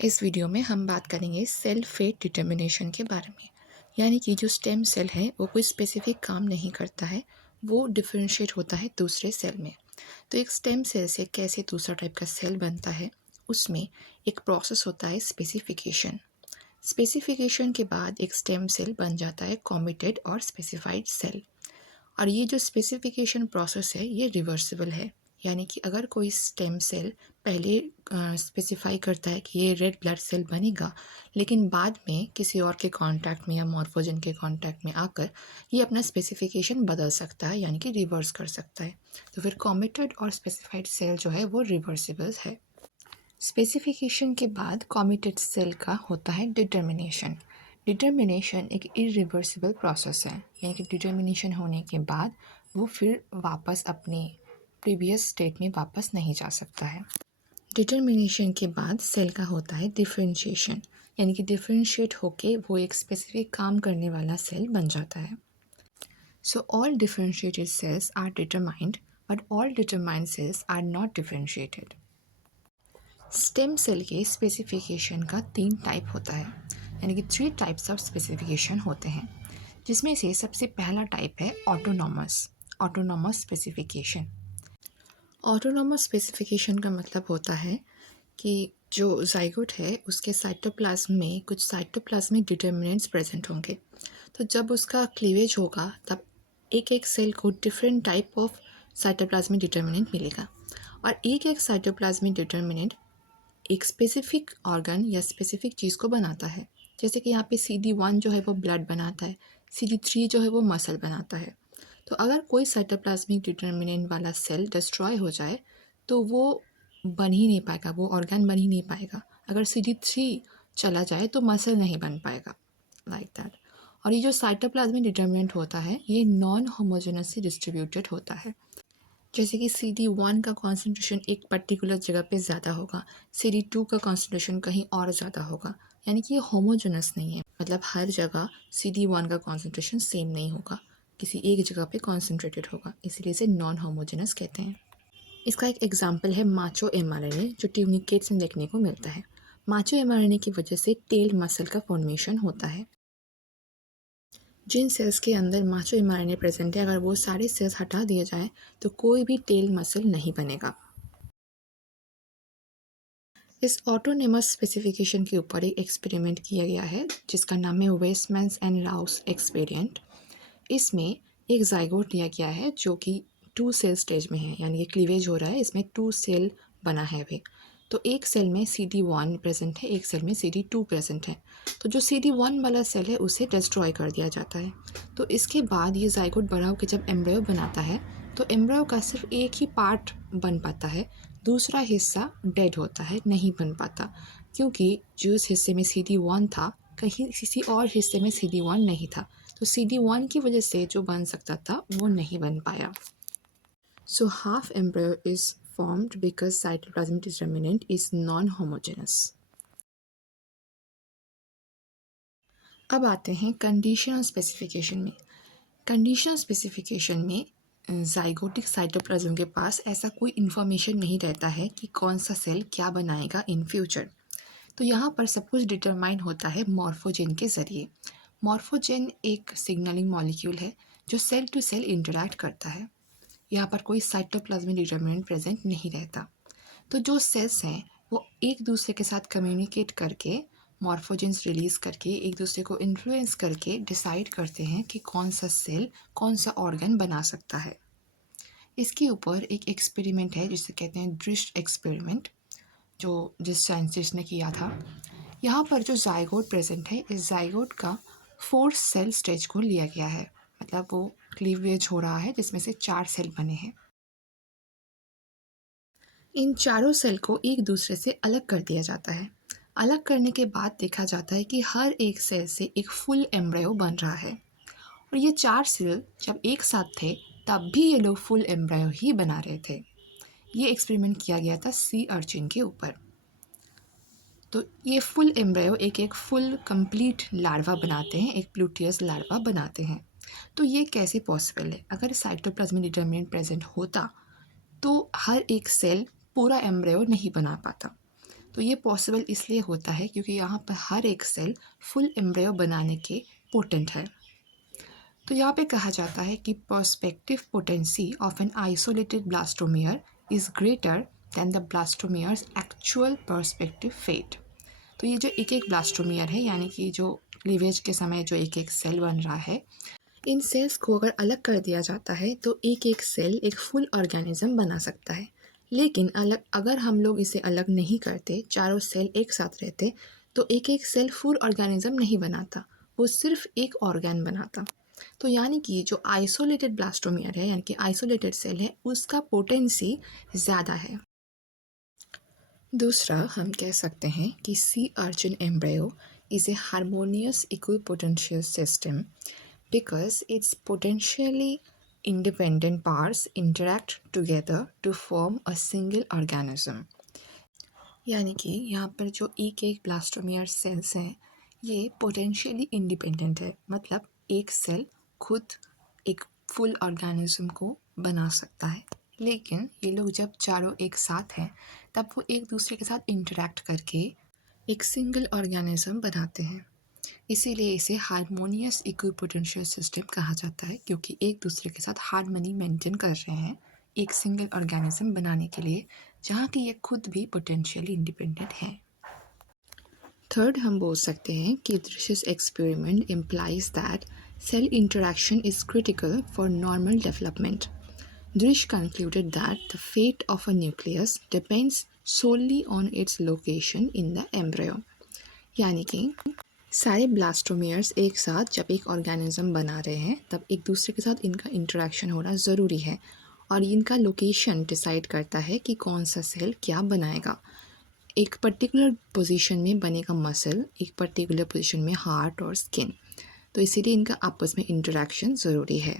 इस वीडियो में हम बात करेंगे सेल फेट डिटर्मिनेशन के बारे में। यानी कि जो स्टेम सेल है वो कोई स्पेसिफिक काम नहीं करता है, वो डिफरेंशिएट होता है दूसरे सेल में। तो एक स्टेम सेल से कैसे दूसरा टाइप का सेल बनता है, उसमें एक प्रोसेस होता है स्पेसिफिकेशन। स्पेसिफिकेशन के बाद एक स्टेम सेल बन जाता है कॉमिटेड और स्पेसिफाइड सेल। और ये जो स्पेसिफिकेशन प्रोसेस है ये रिवर्सिबल है। यानी कि अगर कोई स्टेम सेल पहले स्पेसिफाई करता है कि ये रेड ब्लड सेल बनेगा, लेकिन बाद में किसी और के कांटेक्ट में या मॉर्फोजन के कांटेक्ट में आकर ये अपना स्पेसिफिकेशन बदल सकता है, यानी कि रिवर्स कर सकता है। तो फिर कॉमिटेड और स्पेसिफाइड सेल जो है वो रिवर्सिबल है। स्पेसिफिकेशन के बाद कॉमिटेड सेल का होता है डिटर्मिनेशन। डिटर्मिनेशन एक इरिवर्सिबल प्रोसेस है, यानी कि डिटर्मिनेशन होने के बाद वो फिर वापस अपने प्रीवियस स्टेट में वापस नहीं जा सकता है। डिटर्मिनेशन के बाद सेल का होता है डिफरेंशिएशन, यानी कि डिफरेंशिएट होके वो एक स्पेसिफिक काम करने वाला सेल बन जाता है। So all differentiated cells are determined, but all determined cells are not differentiated. Stem cell के स्पेसिफिकेशन का 3 टाइप होता है, यानी कि 3 टाइप्स ऑफ स्पेसिफिकेशन होते हैं, जिसमें से सबसे पहला टाइप है ऑटोनॉमस स्पेसिफिकेशन। ऑटोनॉमस स्पेसिफिकेशन का मतलब होता है कि जो जाइगोट है उसके साइटोप्लाज्म में कुछ साइटोप्लाज्मिक डिटर्मिनेंट्स प्रेजेंट होंगे। तो जब उसका क्लीवेज होगा तब एक एक सेल को different type of cytoplasmic determinant मिलेगा, और एक एक साइटोप्लाज्मिक डिटर्मिनेंट एक स्पेसिफिक ऑर्गन या स्पेसिफिक चीज़ को बनाता है। जैसे कि यहाँ पे CD1 जो है वो ब्लड बनाता है, CD3 जो है वो मसल बनाता है। तो अगर कोई साइटोप्लाज्मिक डिटर्मिनेंट वाला सेल डिस्ट्रॉय हो जाए तो वो बन ही नहीं पाएगा, वो ऑर्गन बन ही नहीं पाएगा। अगर CD3 चला जाए तो मसल नहीं बन पाएगा, लाइक दैट। और ये जो साइटोप्लाज्मिक डिटर्मिनेंट होता है ये नॉन होमोजेनसली डिस्ट्रीब्यूटेड होता है। जैसे कि CD1 का कॉन्सेंट्रेशन एक पर्टिकुलर जगह पे ज़्यादा होगा, CD2 का कॉन्सेंट्रेशन कहीं और ज़्यादा होगा, यानी कि ये होमोजेनस नहीं है। मतलब हर जगह CD1 का कॉन्सेंट्रेशन सेम नहीं होगा, किसी एक जगह पे कॉन्सेंट्रेटेड होगा, इसीलिए इसे नॉन होमोजेनस कहते हैं। इसका एक एग्जाम्पल है माचो mRNA, जो ट्यूनिकेट्स में देखने को मिलता है। माचो mRNA की वजह से टेल मसल का फॉर्मेशन होता है। जिन सेल्स के अंदर माचो mRNA प्रेजेंट है, अगर वो सारे सेल्स हटा दिए जाएं तो कोई भी टेल मसल नहीं बनेगा। इस ऑटोनोमस स्पेसिफिकेशन के ऊपर एक एक्सपेरिमेंट किया गया है जिसका नाम है वेस्टमैन्स एंड राउस एक्सपेरिमेंट। इसमें एक जाइगोट लिया गया है जो कि 2 सेल स्टेज में है, यानी कि क्लीवेज हो रहा है, इसमें 2 सेल बना है अभी। तो एक सेल में CD1 प्रेजेंट है, एक सेल में CD2 प्रेजेंट है। तो जो CD1 वाला सेल है उसे डिस्ट्रॉय कर दिया जाता है। तो इसके बाद ये जाइगोट बड़ा होकर जब एम्ब्रियो बनाता है तो एम्ब्रियो का सिर्फ एक ही पार्ट बन पाता है, दूसरा हिस्सा डेड होता है, नहीं बन पाता, क्योंकि जिस हिस्से में CD1 था कहीं किसी और हिस्से में CD1 नहीं था। तो CD1 की वजह से जो बन सकता था वो नहीं बन पाया। So half embryo is formed because cytoplasmic determinant is non-homogeneous. अब आते हैं कंडीशनल स्पेसिफिकेशन में। कंडीशनल स्पेसिफिकेशन में जाइगोटिक साइटोप्लाज्म के पास ऐसा कोई इन्फॉर्मेशन नहीं रहता है कि कौन सा सेल क्या बनाएगा इन फ्यूचर। तो यहाँ पर सब कुछ डिटरमाइन होता है मॉर्फोजेन के ज़रिए। मॉर्फोजेन एक सिग्नलिंग मॉलिक्यूल है जो सेल टू सेल इंटरैक्ट करता है। यहाँ पर कोई साइटोप्लाज्मिक डिटर्मिनेंट प्रेजेंट नहीं रहता। तो जो सेल्स हैं वो एक दूसरे के साथ कम्युनिकेट करके मॉर्फोजेंस रिलीज़ करके एक दूसरे को इन्फ्लुएंस करके डिसाइड करते हैं कि कौन सा सेल कौन सा ऑर्गन बना सकता है। इसके ऊपर एक एक्सपेरिमेंट है जिसे कहते हैं ड्रिस्ट एक्सपेरिमेंट, जो जिस साइंटिस्ट ने किया था। यहाँ पर जो जाइगोट प्रेजेंट है, इस जाइगोट का 4 सेल स्टेज को लिया गया है। मतलब वो क्लीवेज हो रहा है जिसमें से 4 सेल बने हैं। इन चारों सेल को एक दूसरे से अलग कर दिया जाता है। अलग करने के बाद देखा जाता है कि हर एक सेल से एक फुल एम्ब्रियो बन रहा है, और ये 4 सेल जब एक साथ थे तब भी ये लोग फुल एम्ब्रियो ही बना रहे थे। ये एक्सपेरिमेंट किया गया था सी अर्चिन के ऊपर। तो ये फुल एम्ब्रियो एक एक फुल कंप्लीट लार्वा बनाते हैं, एक प्लूटियस लार्वा बनाते हैं। तो ये कैसे पॉसिबल है? अगर साइटोप्लाज्मिक डिटर्मिनेंट प्रेजेंट होता तो हर एक सेल पूरा एम्ब्रियो नहीं बना पाता। तो ये पॉसिबल इसलिए होता है क्योंकि यहाँ पर हर एक सेल फुल एम्ब्रियो बनाने के पोटेंट है। तो यहाँ पे कहा जाता है कि perspective potency of an isolated blastomere is greater than the blastomere's actual perspective fate. तो ये जो एक एक ब्लास्टोमियर है, यानी कि जो क्लीवेज के समय जो एक एक सेल बन रहा है, इन सेल्स को अगर अलग कर दिया जाता है तो एक एक सेल एक फुल ऑर्गेनिज्म बना सकता है। लेकिन अगर हम लोग इसे अलग नहीं करते, चारों सेल एक साथ रहते, तो एक एक सेल फुल ऑर्गेनिज्म नहीं बनाता, वो सिर्फ एक ऑर्गेन बनाता। तो यानी कि जो आइसोलेटेड ब्लास्टोमियर है, यानी कि आइसोलेटेड सेल है, उसका पोटेंसी ज़्यादा है। दूसरा, हम कह सकते हैं कि sea urchin embryo is a harmonious equipotential system because its potentially independent parts interact together to form a single organism। यानी कि यहाँ पर जो एक एक ब्लास्टोमियर सेल्स हैं, ये पोटेंशियली इंडिपेंडेंट है, मतलब एक सेल खुद एक फुल ऑर्गेनिज्म को बना सकता है। लेकिन ये लोग जब चारों एक साथ हैं, तब वो एक दूसरे के साथ इंटरेक्ट करके एक सिंगल ऑर्गेनिज्म बनाते हैं। इसीलिए इसे हार्मोनियस इक्विपोटेंशियल सिस्टम कहा जाता है, क्योंकि एक दूसरे के साथ हार्मनी मेंटेन कर रहे हैं एक सिंगल ऑर्गेनिज्म बनाने के लिए, जहाँ की ये खुद भी पोटेंशियली इंडिपेंडेंट है। थर्ड, हम बोल सकते हैं कि this experiment implies that cell interaction is critical for normal development. Drish concluded that the fate of a nucleus depends solely on its location in the embryo। यानी कि सारे ब्लास्टोमियर्स एक साथ जब एक ऑर्गेनिज्म बना रहे हैं, तब एक दूसरे के साथ इनका इंटरेक्शन होना ज़रूरी है, और इनका लोकेशन डिसाइड करता है कि कौन सा सेल क्या बनाएगा। एक पर्टिकुलर पोजीशन में बनेगा मसल, एक पर्टिकुलर पोजीशन में हार्ट और स्किन, तो इसीलिए इनका आपस में इंटरेक्शन ज़रूरी है।